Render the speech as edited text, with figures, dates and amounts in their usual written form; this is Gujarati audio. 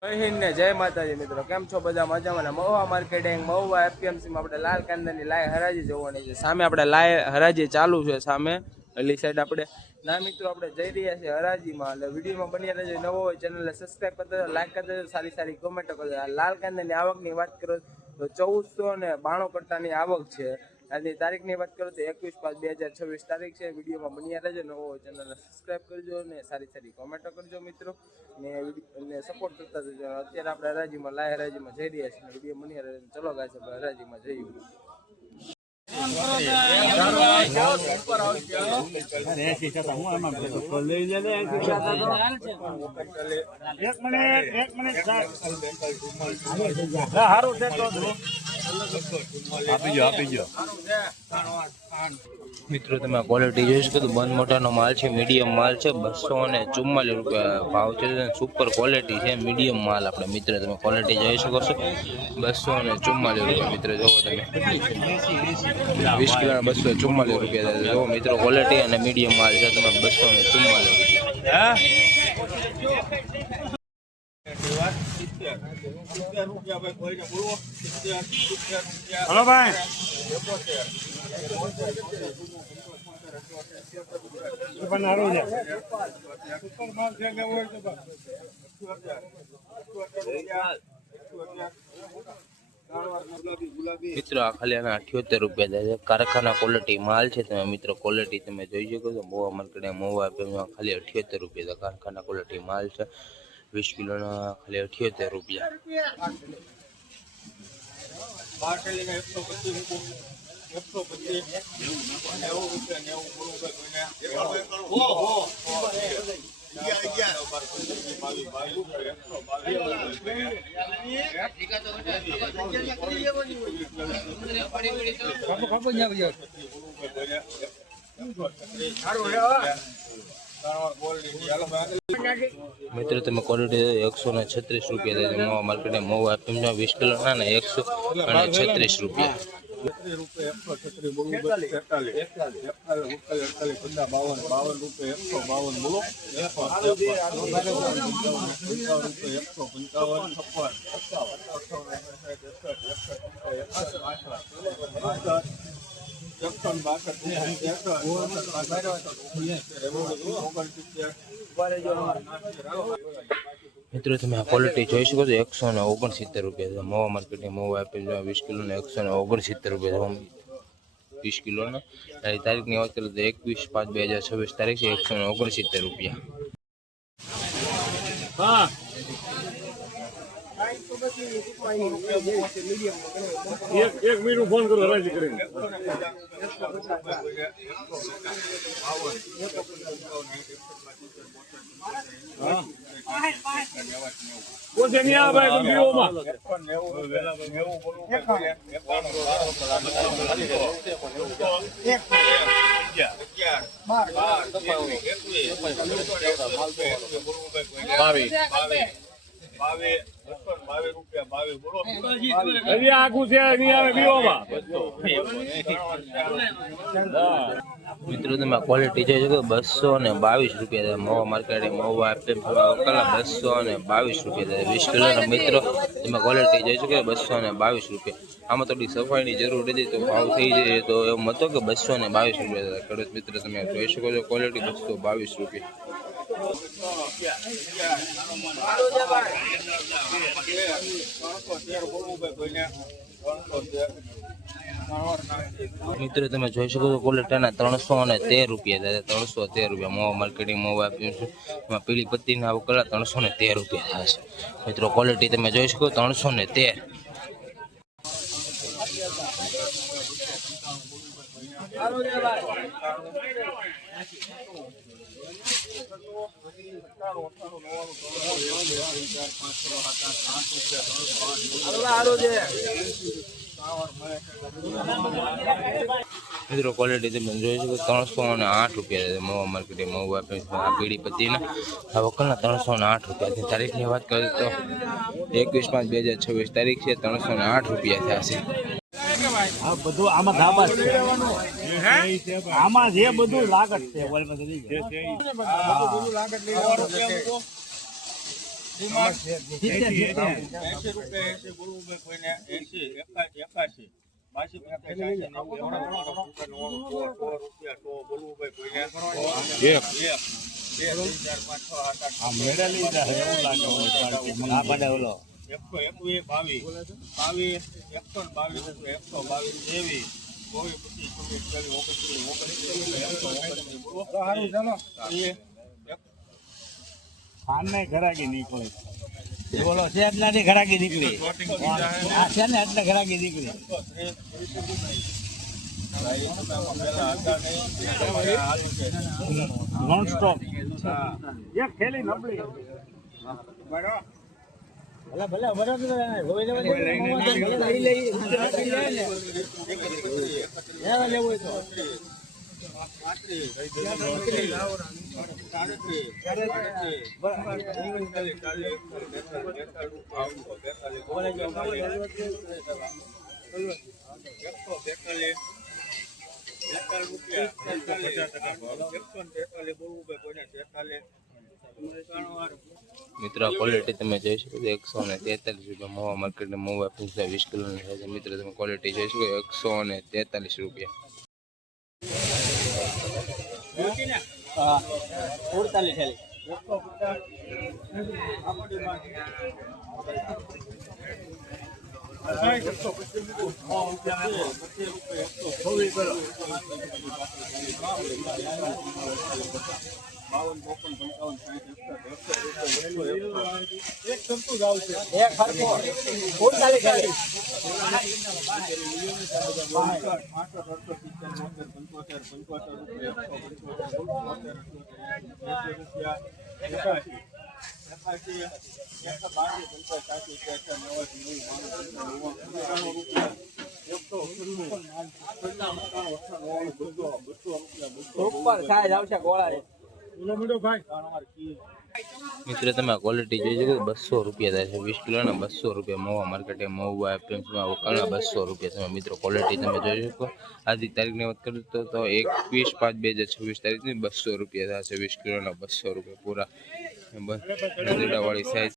જય માતાજી મિત્રો, કેમ છો બધા? મજામાં? મહુવા માર્કેટિંગ મહુવા એપીએમસીમાં આપણે લાલ કાંદાની લાય હરાજી જોવાની છે. સામે આપણે લાય હરાજી ચાલુ છે, સામે અલી સાઈડ આપણે ના મિત્રો આપણે જઈ રહ્યા છીએ હરાજીમાં. એટલે વિડીયોમાં બની રહેજો. નવો હોય ચેનલને સબસ્ક્રાઈબ કરી દેજો, લાઈક કરી દેજો, સારી સારી કોમેન્ટો કરી દેજો. લાલ કાંદાની આવકની વાત કરો તો 1492 કટ્ટાની આવક છે. આજની તારીખની વાત કરું તો 21/5/2026 તારીખ છે. વિડીયોમાં બન્યા રહેજો. નવો હોય ચેનલને સબસ્ક્રાઈબ કરજો અને સારી સારી કોમેન્ટો કરજો મિત્રો, ને સપોર્ટ કરતા જજો. અત્યારે આપણે હરાજીમાં લાય હરાજીમાં જઈ રહ્યા છીએ. વિડીયો બન્યા રહેજો. ચલો ગાઈસ આપણે હરાજીમાં જઈએ. મિત્રો તમે ક્વોલિટી જોઈ શકો તો બંધ મોટાનો માલ છે, મીડિયમ માલ છે. 244 રૂપિયા ભાવ છે. સુપર ક્વોલિટી છે, મીડિયમ માલ આપણે મિત્ર તમે ક્વોલિટી જોઈ શકો છો. 244 રૂપિયા મિત્ર જોવો તમે 20 કિલોના 244 રૂપિયા જોવો મિત્રો. ક્વોલિટી અને મીડિયમ માલ છે. તમે 244 રૂપિયા. હલો ભાઈ, મિત્રો આ ખાલી આના 78 રૂપિયા થાય છે. કારખાના ક્વોલિટી માલ છે. તમે મિત્રો ક્વોલિટી તમે જોઈ શકો છો. મહુવા માર્કેટ મહુવા ખાલી 78 રૂપિયા છે. કારખાના ક્વોલિટી માલ છે. 20 કિલોના ખાલી 78 રૂપિયા. મિત્રો તમે ક્વોલિટી 136 રૂપિયા થાય. મહુવા માર્કેટ મહુવા 20 કિલોના ને 136 રૂપિયા. મિત્રો તમે આ ક્વોલિટી જોઈ શકો છો. 169 રૂપિયા છે. મહુવા માર્કેટ મહુવા 20 કિલોના 169 રૂપિયા 20 કિલોના. તારીખની વાત કરું તો 21/5/2026 તારીખ છે. 169 રૂપિયા. એક મિનિટ ફોન કરો હરાજી કરીને. પોતે નહીં આવે ભાઈ વિડીયોમાં. આખું છે નહીં આવે વિડીયોમાં. મિત્રો તમે ક્વોલિટી જોઈ શકો 222 રૂપિયા. મહુવા માર્કેટ મહુવા 222 રૂપિયા 20 કિલોના. મિત્રો તમે ક્વોલિટી જોઈ શકો 222 રૂપિયા. આમાં થોડી સફાઈની જરૂર હતી તો ભાવ થઈ જાય તો એમ હતો કે 222 રૂપિયા. ખેડૂત મિત્રો તમે જોઈ શકો છો ક્વોલિટી 222 રૂપિયા. મિત્રો તમે જોઈ શકો છો ક્વોલિટીના 313 રૂપિયા થાય. 313 રૂપિયા મહુવા માર્કેટિંગ મહુવા એમાં પીળી પત્તીના આવું કલર 313 રૂપિયા થાય છે. મિત્રો ક્વોલિટી તમે જોઈ શકો 313. મિત્રો ક્વોલિટી તમે જોઈ શકો 308 રૂપિયા. મહુવા માર્કેટ મહુવા પીળી પત્તીના આ વકલના 308 રૂપિયા. તારીખની વાત કરીએ તો 21/5/2026 તારીખ છે. 308 રૂપિયા થયા છે. આ બધું આમાં ધાબા છે. આમાં જે બધું લાગત છે. બોલો છે એટલાની ઘરાકી નીકળી આ છે ને એટલે ઘરાકી નીકળી નોન સ્ટોપ એક થેલી નબળી ભલે ભલે બરાબર હોય લેવું તો મિત્રો ક્વોલિટી તમે જોઈ શકો છો 143 રૂપિયા મહુવા માર્કેટ મહુવા 20 કિલોની છે મિત્રો તમે ક્વોલિટી જોઈ શકો 143 રૂપિયા 48 થેલી ઉપર સાઈઝ આવશે ગોળા મિત્રો તમે ક્વોલિટી જોઈ શકો 200 રૂપિયા થાય છે 20 કિલોના 200 રૂપિયા મહુવા માર્કેટે મહુવા એપીએમસીમાં વકાળા 200 રૂપિયા તમે મિત્રો ક્વોલિટી તમે જોઈ શકો આજની તારીખની વાત કરું તો 21/5/2026 તારીખની 200 રૂપિયા થશે 20 કિલોના 200 રૂપિયા પૂરા વાળી સાઈઝ